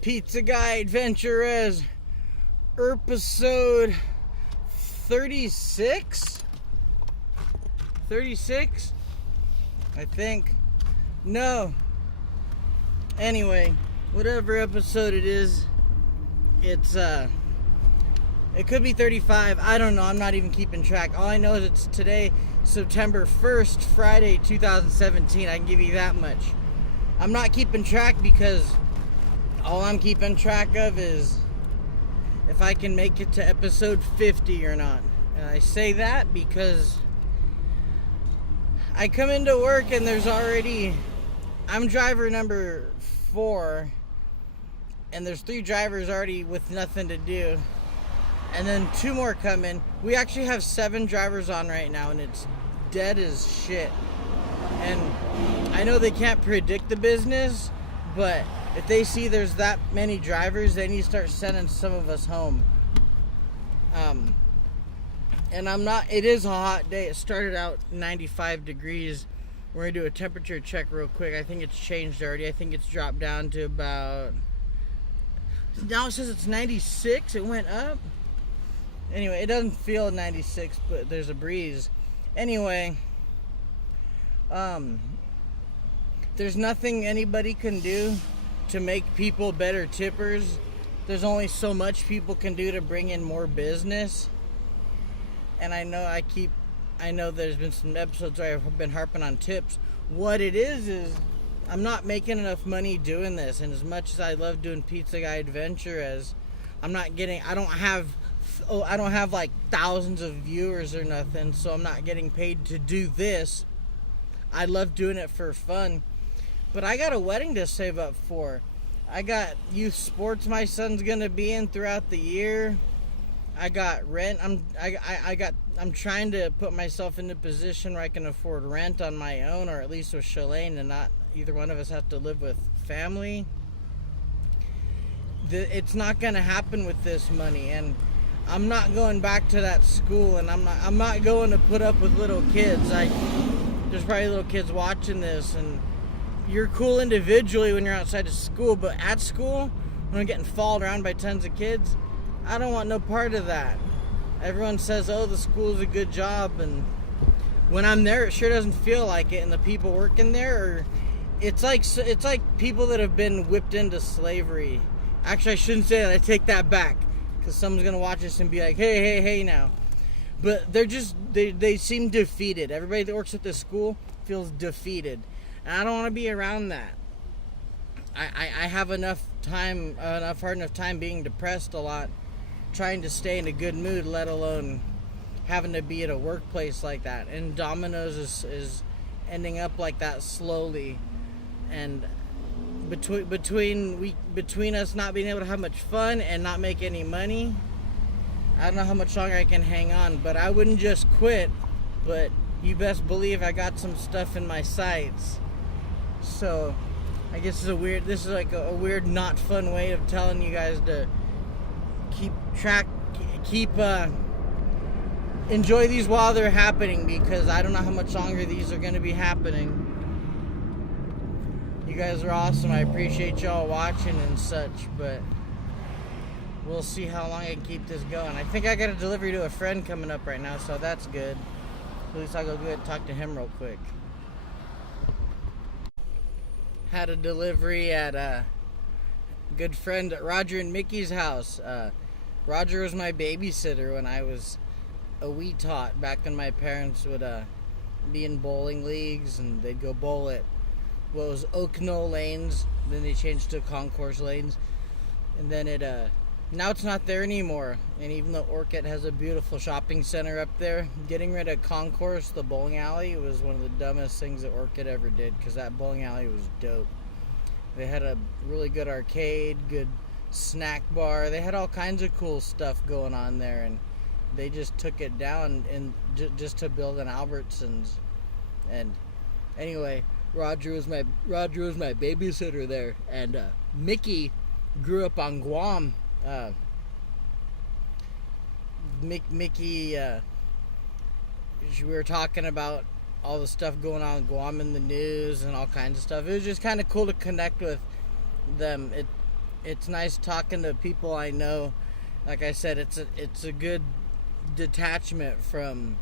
Pizza Guy AdventurEZ episode 36? 36? I think. No. Anyway, whatever episode it is, it could be 35. I don't know. I'm not even keeping track. All I know is it's today, September 1st, Friday, 2017. I can give you that much. I'm not keeping track because all I'm keeping track of is if I can make it to episode 50 or not. And I say that because I come into work and I'm driver number 4, and there's 3 drivers already with nothing to do. And then 2 more come in. We actually have 7 drivers on right now, and it's dead as shit. And I know they can't predict the business, but if they see there's that many drivers, they need to start sending some of us home. And it is a hot day. It started out 95 degrees. We're going to do a temperature check real quick. I think it's changed already. I think it's dropped down to about, now it says it's 96. It went up. Anyway, it doesn't feel 96, but there's a breeze. Anyway, there's nothing anybody can do to make people better tippers. There's only so much people can do to bring in more business. And I know there's been some episodes where I've been harping on tips. What it is I'm not making enough money doing this. And as much as I love doing Pizza Guy AdventurEZ, I don't have like thousands of viewers or nothing, so I'm not getting paid to do this. I love doing it for fun. But I got a wedding to save up for. I got youth sports my son's gonna be in throughout the year. I got rent. I'm trying to put myself in a position where I can afford rent on my own, or at least with Shalane, and not either one of us have to live with family. It's not gonna happen with this money, and I'm not going back to that school, and I'm not going to put up with little kids. There's probably little kids watching this, and you're cool individually when you're outside of school, but at school, when I'm getting followed around by tons of kids, I don't want no part of that. Everyone says, oh, the school's a good job, and when I'm there, it sure doesn't feel like it, and the people working there, it's like people that have been whipped into slavery. Actually, I shouldn't say that. I take that back, because someone's going to watch this and be like, hey now. But they seem defeated. Everybody that works at this school feels defeated. And I don't want to be around that. I have hard enough time being depressed a lot, trying to stay in a good mood, let alone having to be at a workplace like that. And Domino's is ending up like that slowly. And between us not being able to have much fun and not make any money, I don't know how much longer I can hang on. But I wouldn't just quit, but you best believe I got some stuff in my sights. So I guess this is like a weird not fun way of telling you guys to enjoy these while they're happening, because I don't know how much longer these are going to be happening. You guys are awesome. I appreciate y'all watching and such, but we'll see how long I can keep this going. I think I got a delivery to a friend coming up right now, so that's good. At least I'll go and talk to him real quick. Had a delivery at a good friend Roger and Mickey's house. Roger was my babysitter when I was a wee tot, back when my parents would be in bowling leagues, and they'd go bowl at what was Oak Knoll Lanes, then they changed to Concourse Lanes, and then now it's not there anymore. And even though Orchid has a beautiful shopping center up there, getting rid of Concourse, the bowling alley, was one of the dumbest things that Orchid ever did, because that bowling alley was dope. They had a really good arcade, good snack bar. They had all kinds of cool stuff going on there, and they just took it down just to build an Albertsons. And anyway, Roger was my babysitter there, and Mickey grew up on Guam. Mickey, we were talking about all the stuff going on in Guam in the news and all kinds of stuff. It was just kind of cool to connect with them. it's nice talking to people I know. Like I said, it's a good detachment from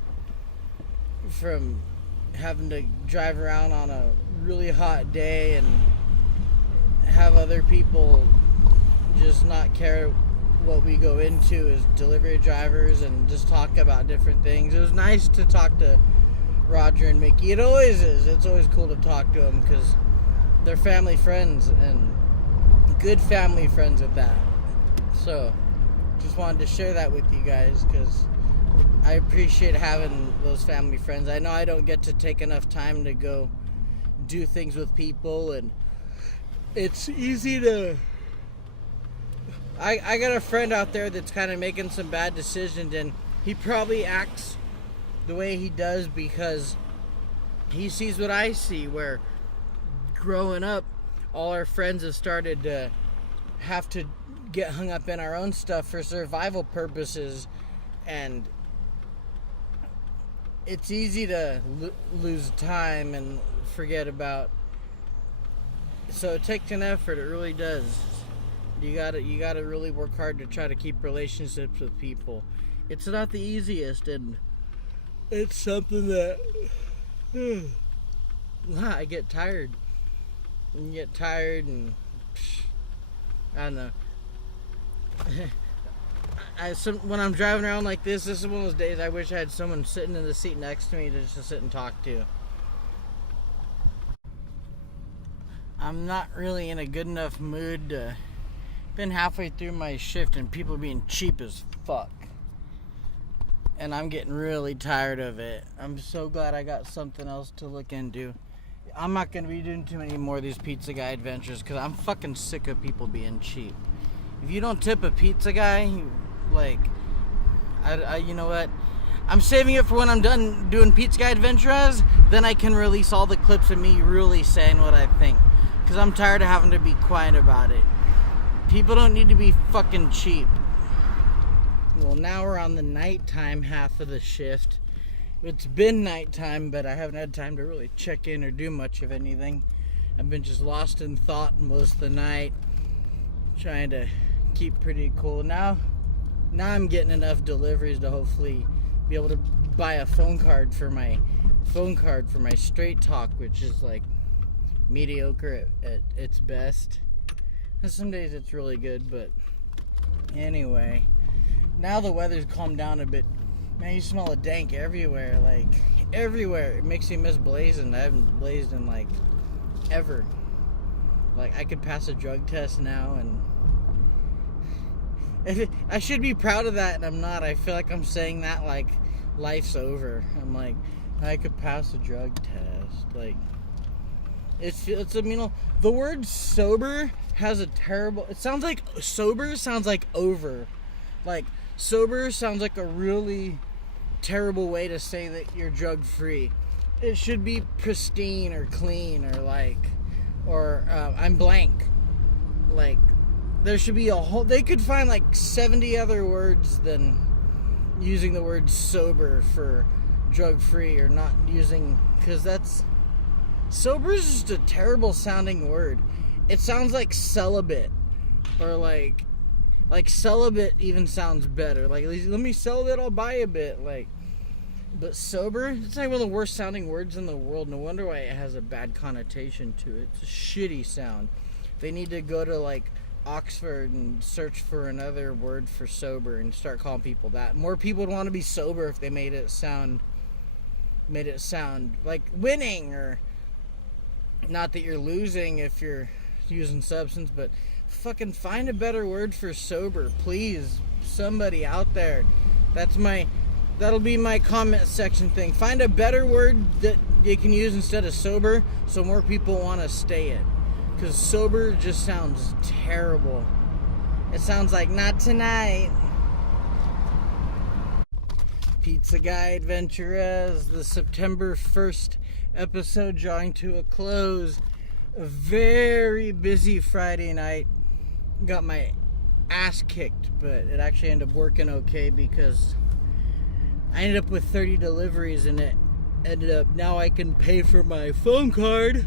having to drive around on a really hot day and have other people just not care what we go into as delivery drivers and just talk about different things. It was nice to talk to Roger and Mickey. It always is. It's always cool to talk to them because they're family friends and good family friends at that. So just wanted to share that with you guys because I appreciate having those family friends. I know I don't get to take enough time to go do things with people, and it's easy to... I got a friend out there that's kind of making some bad decisions, and he probably acts the way he does because he sees what I see, where growing up, all our friends have started to have to get hung up in our own stuff for survival purposes, and it's easy to lose time and forget about. So it takes an effort. It really does. You gotta really work hard to try to keep relationships with people. It's not the easiest, and it's something that I get tired. And get tired, and I don't know. When I'm driving around like this is one of those days I wish I had someone sitting in the seat next to me to just sit and talk to. I'm not really in a good enough mood to... Been halfway through my shift and people are being cheap as fuck. And I'm getting really tired of it. I'm so glad I got something else to look into. I'm not going to be doing too many more of these pizza guy adventures because I'm fucking sick of people being cheap. If you don't tip a pizza guy, like, you know what? I'm saving it for when I'm done doing Pizza Guy AdventurEZ. Then I can release all the clips of me really saying what I think. Because I'm tired of having to be quiet about it. People don't need to be fucking cheap. Well, now we're on the nighttime half of the shift. It's been nighttime, but I haven't had time to really check in or do much of anything. I've been just lost in thought most of the night, trying to keep pretty cool. Now I'm getting enough deliveries to hopefully be able to buy a phone card for my straight talk, which is like mediocre at its best. And some days it's really good, but anyway, now the weather's calmed down a bit. Man, you smell a dank everywhere, like everywhere. It makes you miss blazing. I haven't blazed in like ever. Like I could pass a drug test now, and I should be proud of that, and I'm not. I feel like I'm saying that like life's over. I'm like, I could pass a drug test. Like it's you know, the word sober has a terrible. It sounds like sober sounds like over. Like sober sounds like a really terrible way to say that you're drug free. It should be pristine or clean or like, or I'm blank. Like there should be a whole. They could find like 70 other words than using the word sober for drug free, or not using, because that's sober is just a terrible sounding word. It sounds like celibate, or like celibate even sounds better. Like, let me celibate, I'll buy a bit. Like, but sober, it's like one of the worst sounding words in the world. No wonder why it has a bad connotation to it. It's a shitty sound. They need to go to like Oxford and search for another word for sober and start calling people that. More people would want to be sober if they made it sound like winning, or not that you're losing if you're using substance, but fucking find a better word for sober, please. Somebody out there. That'll be my comment section thing. Find a better word that you can use instead of sober, so more people want to stay it. Because sober just sounds terrible. It sounds like not tonight. Pizza Guy AdventurEZ, the September 1st episode drawing to a close. A very busy Friday night. Got my ass kicked, but it actually ended up working okay because I ended up with 30 deliveries, and it ended up, now I can pay for my phone card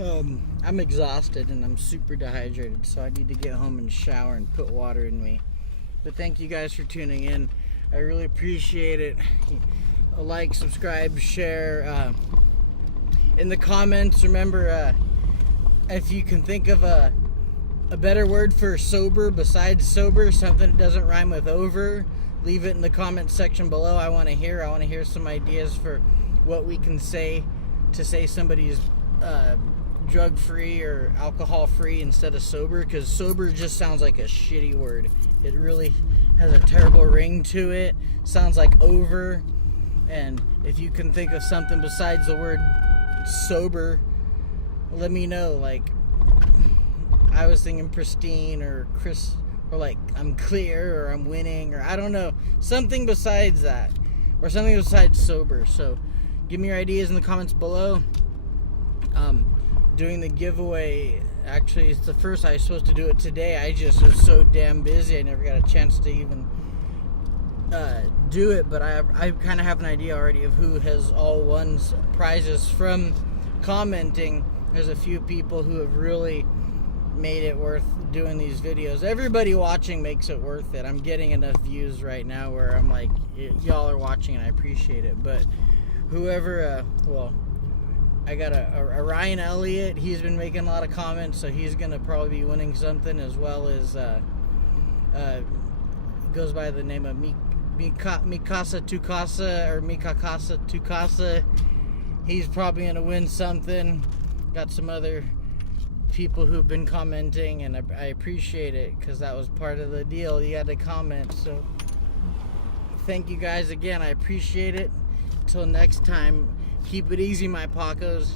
I'm exhausted and I'm super dehydrated, so I need to get home and shower and put water in me. But thank you guys for tuning in. I really appreciate it. A like, subscribe, share. In the comments, remember, if you can think of a better word for sober besides sober, something that doesn't rhyme with over, leave it in the comments section below. I want to hear some ideas for what we can say to say somebody's drug free or alcohol free instead of sober, because sober just sounds like a shitty word. It really has a terrible ring to it. Sounds like over. And if you can think of something besides the word sober, let me know. Like, I was thinking pristine or or like I'm clear or I'm winning, or I don't know, something besides that, or something besides sober. So give me your ideas in the comments below. Doing the giveaway, actually it's the first. I was supposed to do it today. I just was so damn busy I never got a chance to even do it, but I kind of have an idea already of who has all won prizes from commenting. There's a few people who have really made it worth doing these videos. Everybody watching makes it worth it. I'm getting enough views right now where I'm like, y'all are watching and I appreciate it. But whoever, I got a Ryan Elliott. He's been making a lot of comments, so he's gonna probably be winning something, as well as goes by the name of Mikasa Tukasa. He's probably gonna win something. Got some other people who've been commenting, and I appreciate it, because that was part of the deal. You had to comment. So thank you guys again. I appreciate it. Till next time, keep it easy, my Pacos.